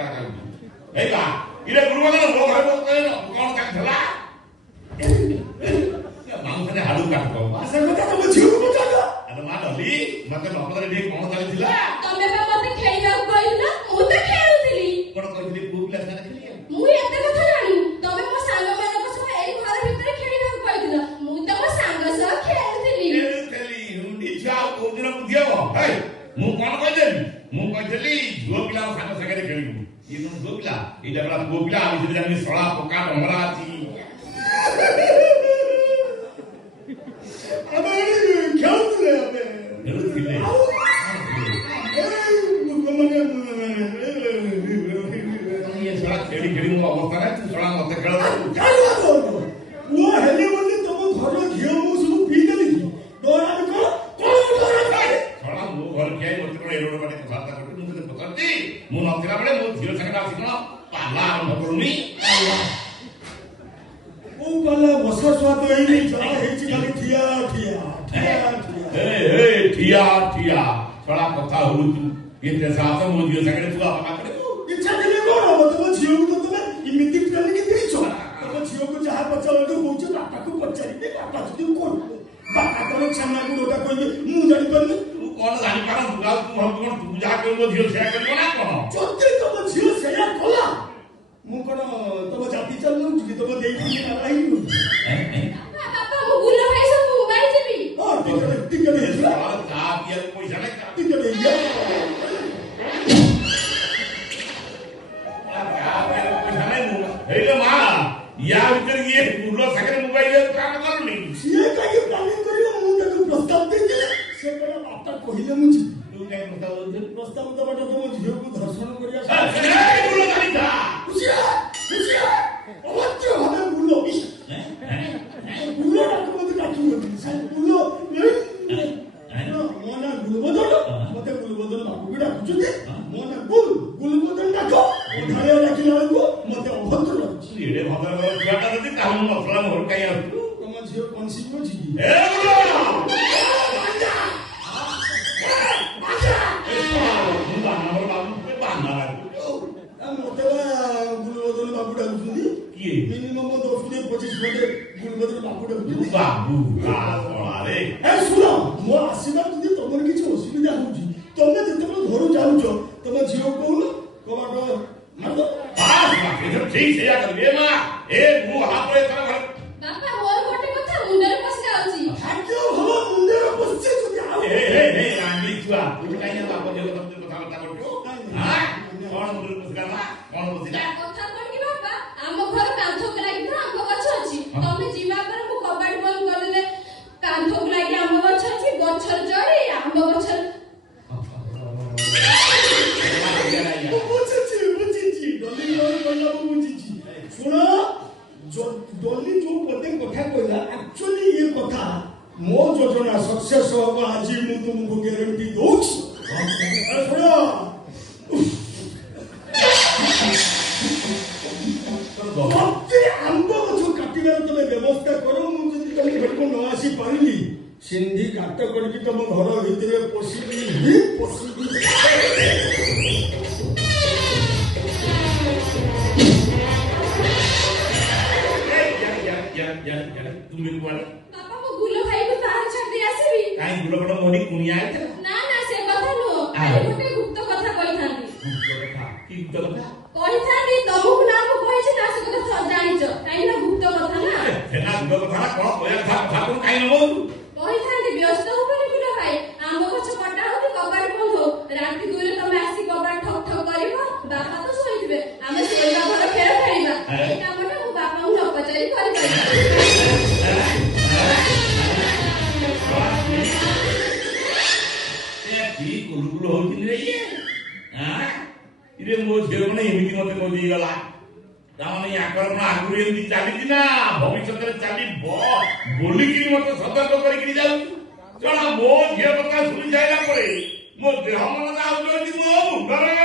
ହେଇଗା ଇରେ ଗୁରୁବଦନ ମୋ ଘରେ କଣ କାଟିଥିଲା ମାଉସରେ ହାଡୁ କାଟ ସେ କଥା ତମ ଝିଅକୁ ପଚାର। ଆରେ ମା ଡଲି ମତେ ନପଦରେ ଟିକେ କଣ ଚାଲିଥିଲା ତମେ ବା ମତେ ଖେଳିବାକୁ କହିଲ ମୁଁ ତ ଖେଳୁଥିଲି। କଣ କହିଥିଲି ପୁଅ ପିଲା ସାଙ୍ଗରେ ଖେଳିବା ମୁଁ ଏତେ କଥା ଜାଣିନି। ତମେ ମୋ ସାଙ୍ଗମାନଙ୍କ ସହ ଏଇ ଘର ଭିତରେ ଖେଳିବାକୁ କହିଥିଲ। ମୁଁ ତ ମୋ ସାଙ୍ଗ ସହ ଖେଳୁଥିଲି। କୋଉଦିନ ବୁଦ୍ଧି ହବ ମୁଁ କଣ କହିଦେଲି ମୁଁ କହିଥିଲି ଝିଅ ପିଲା ସାଙ୍ଗ ସାଙ୍ଗରେ ଖେଳିବୁ ଇଏ କଣ ଝିଅ ପିଲା ଏଇଟା ପୁରା ପୁଅ ପିଲା ଆଉ ଯଦି ଜାଣି ଶଳା ପକା ଡଙ୍ଗରା ଅଛି ଖେଳୁଥିଲେ ଖେଳୁଥିଲେ ଶଳା ଖେଳି ଖେଳି ମୋ ଅବସ୍ଥା ନାହିଁ ତୁ ଶଳା ମତେ ଖେଳ ପୁଅ ହେଲେ ବୋଲି ତମ ଘର ଝିଅ ମୁଁ ସବୁ ପିଇଦେଲି ଶଳା ମୋ ଘରେ ଠିଆ ମତେ କଣ ଏରୋଡ ବାଟେ କଥାବାର୍ତ୍ତା କରୁଛି ମୁଁ ତତେ ପଚାରୁଛି ମୁଁ ନଥିଲା ବେଳେ ମୋ ଝିଅ ସାଙ୍ଗରେ ଆସି କଣ ପାଲା ଆରମ୍ଭ କରୁନି କୋଉ ପାଲା ବସା ସ୍ୱାଦ ହେଇନି ଯାହା ହେଇଛି ଖାଲି ଠିଆ ଠିଆ ଠିଆ ଠିଆ ଠିଆ ଶଳା କଥା ହଉଛୁ ଏତେ ସାହସ ମୋ ଝିଅ ସାଙ୍ଗରେ ତୁ ଆପା କରିବୁ ଇଚ୍ଛା ଥିଲେ କଣ ହବ ତମ ଝିଅକୁ ତ ତମେ ଏମିତି ଟ୍ରେନିଂ ଦେଇଛ ତମ ଝିଅକୁ ଯାହା ପଚାରନ୍ତୁ କହୁଛ ବାପାକୁ ପଚାରିବେ ବାପା ଯଦି କହିବେ ବାପା କଣ ଛାନା ଗୁଡଟା କହିବେ ମୁଁ ଜାଣିପାରୁନି ତୁ କଣ ଜାଣିପାରୁ ତୁ ଯାହା କରିବ ଝିଅ ସେୟା କରିବ ନା କଣ ଯଦି ତମ ଝିଅ ସେୟା କଲା ମୁଁ କଣ ତମ ଜାତି ଚାଲୁଛି କି ତମ ଦେଇକି ହେଇଯିବ ବାପା ମୁଁ ଗୁଲ ଭାଇ ସବୁ ମୋବାଇଲ ଯିବି। ହଁ ଟିକେ ହେଇଯିବ ଚା ପିଆକୁ ପଇସା ନାହିଁ ଟିକେ ହେଇଯିବ ହେଇଲୋ ମା ୟା ଭିତରେ ଇଏ ଗୁଲ ସାଙ୍ଗରେ ମୋବାଇଲ କାମ କରୁନି ସିଏ କାହିଁକି ପ୍ଲାନିଂ କରିବ ମୁଁ ତାକୁ ପ୍ରସ୍ତାବ ଦେଇଥିଲି ସେ କହିଲା ବାପା କହିଲେ ମୁଁ ଯିବି ତୁ କାହିଁ ପ୍ରସ୍ତାବ ଦେଉଛୁ ପ୍ରସ୍ତାବ ଦେବାଟା ତମ ଝିଅକୁ ଧର୍ଷଣ କରିବା ଗୁଲ ଜାଣିଥା ଅବାଚ୍ୟ ଭାବେ ଗୁଲ ଗୁଲଟାକୁ ମତେ ଡାକିବନି ସେ ଗୁଲ ମୋ ନା ଗୁଲବଦନ ମତେ ଗୁଲବଦନ ବାବୁ ବି ଡାକୁଛନ୍ତି ମୋ ନା ଗୁଲବଦନ ଡାକ ଢାଳିଆ ଡାକିଲା ବେଳକୁ ମତେ ଅଭଦ୍ର ଲାଗୁଛି ଏଡେ ଭଦ୍ର ଛୁଆଟା ଯଦି କାମ ମସଲା ଘର କାହିଁ ଆସୁଛୁ ତମ ଝିଅ କନସିଭ ଅଛି କି ମତେ ବା ଗୁଲବଦନ ବାବୁ ଡାକୁଛନ୍ତି କିଏ ମିନିମମ 10-25 ଖଣ୍ଡେ ଗୁଲବଦନ ବାବୁ ଡାକୁଛନ୍ତି ବାବୁ ଶୁଣ ମୋ ଆସିବା ଯଦି ତମର କିଛି ଅସୁବିଧା ହଉଛି ତମେ ଯେତେବେଳେ ଘରୁ ଯାଉଛ ତମ ଝିଅ କହୁନ କବାଟ ମାରିଦ ଠିକ ସେଇଆ କରିବି ଏ ମା ଏ ମୁଁ ହାତ ଏଥର ଘରେ ବାପା ମୋର ଗୋଟେ କଥା ମୁଣ୍ଡରେ ପଶି ଯାଉଛି। ଭାଗ୍ୟ ଭଲ ମୁଣ୍ଡରେ ପଶିଛି ଯଦି ଆଉ ରାଣ୍ଡି ଛୁଆ ତୁ କାହିଁକି ବାପ ଝିଅ କଥାବାର୍ତ୍ତା କରୁଛୁ କଣ ମୁଣ୍ଡରେ ପଶିଲା ନା କଣ ପଶିଲା କଥା କଣ କି ବାପା ଆମ ଘର କାନ୍ଥକୁ ଲାଗି ତ ଆମ୍ବ ଗଛ ଅଛି ତମେ ଯିବା ପରେ ମୁଁ କବାଟ ବନ୍ଦ କରିଦେଲେ କାନ୍ଥକୁ ଲାଗି ଆମ୍ବ ଗଛ ଅଛି ଗଛରେ ଚଢି ଆମ୍ବ ଗଛରେ ବୁଝିଛି ଡଲି କହିଲା ମୁଁ ବୁଝିଛି ଶୁଣ ଡଲି ଯୋଉ ପଦେ କଥା କହିଲା ଆକ୍ଚୁଆଲି ଏ କଥା ମୋ ଯୋଜନା ସକ୍ସେସ୍ ହବ ଆଜି ମୁଁ ତୁମକୁ ଗ୍ୟାରେଣ୍ଟି ଦଉଛି ଶୁଣ ଆମ୍ବ ଗଛ କାଟିବାର ତମେ ବ୍ୟବସ୍ଥା କର ମୁଁ ଯଦି ତମ ଘରକୁ ନ ଆସି ପାରିଲି ସିନ୍ଧି କାଟ କରିକି ତମ ଘର ଭିତରେ ପଶିବି ତୁମେ କୁଆଡେ ବାପା ମୁଁ ଗୁଲ ଭାଇକୁ ବାହାର ଛାଡି ଆସିବି କାହିଁ ଗୁଲ ଫଟ ମୋଡି କୁଣିଆ ଆଇଥିଲା ନା ସେ କଥା ନୁହଁ ଖାଲି ଗୋଟେ ଗୁପ୍ତ କଥା କହିଥାନ୍ତି କି ଗୁପ୍ତ କଥା କହିଥାନ୍ତି ତମକୁ ନା ମୁଁ କହିଛି ନା ସେ କଥା ଜାଣିଛ କାହିଁକି ନା ଗୁପ୍ତ କଥା ନା ସେନା ଗୁପ୍ତ କଥା କଣ କହିବା କଥା କଣ କାହିଁ ନବ କହିଥାନ୍ତି ବ୍ୟସ୍ତ ହବନି ଗୁଲ ଭାଇ ଆମ୍ବ ଗଛ କଟା ହଉଛି କବାଟ ବନ୍ଦ ହଉ ରାତି 2ରେ ତମେ ଆସି କବାଟ ଠକ୍ ଠକ୍ କରିବ ବାପା ତ ଶୋଇଥିବେ ଆମେ ଶୋଇବା ଘର ଖେଳ ଖେଳିବା ଏଇ କାମଟା ମୁଁ ବାପାଙ୍କୁ ନ ପଚାରି କରିପାରିବି ଗୁଲଗୁଲ ହଉଛି ରେ ମୋ ଝିଅ କଣ ଏମିତି ମତେ କହିଦେଇଗଲା ତାମାନେ ୟାଙ୍କର କଣ ଆଗରୁ ଏମିତି ଚାଲିଛି ନା ଭବିଷ୍ୟତରେ ଚାଲିବ ବୋଲିକିରି ମତେ ସତର୍କ କରିକିରି ଯାଉଛି ଜଣା ମୋ ଝିଅ କଥା ଶୁଣି ସାରିଲା ପରେ ମୋ ଦେହ ମନ ଯାଉଛି ମୋ ମୁଣ୍ଡରେ